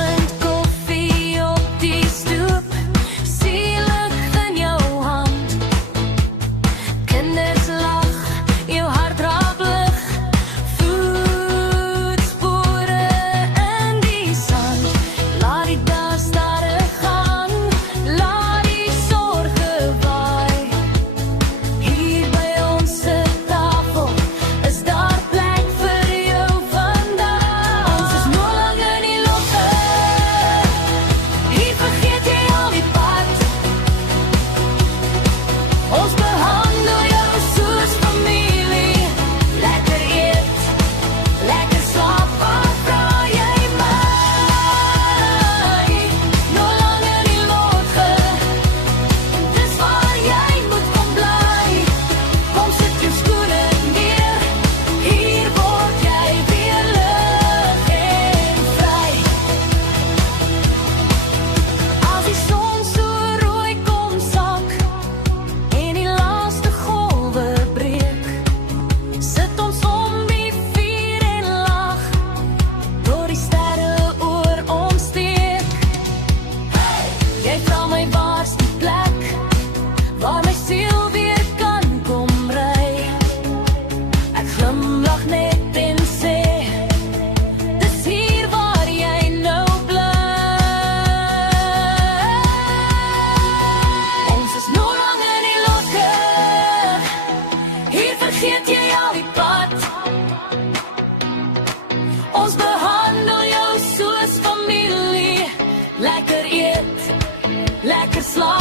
Oggend koffie op die stoep, zielig in jou hand. Kinders lag, jou hart raak lig, voetspore in die sand. Laat die dag stadig gaan, laat die sorge waai. Hier by ons se tafel is daar plek vir jou vandag. Ons is nog lang in die lofte, hier vergeet jy al die pad. Ons behandel jou soos familie, lekker eet, lekker slaap, wat vra jy my? Nog lang in die lotge, dis waar jy moet kom bly. Kom sit jou skoene neer, hier word jy weer lig en vry. As die son so rooi kom sak en die laaste golwe breek, sit ons om die vuur en lag, door die sterre oor ons steek. Jy vra my waar's die plek, waar my siel weer kan kom ry. Ek glimlag net en sê, dis hier waar jy nou bly. Ons is nog lang in die lotge, hier vergeet jy al die pad. Ons behandel jou soos familie, lekker eet, lekker slaap.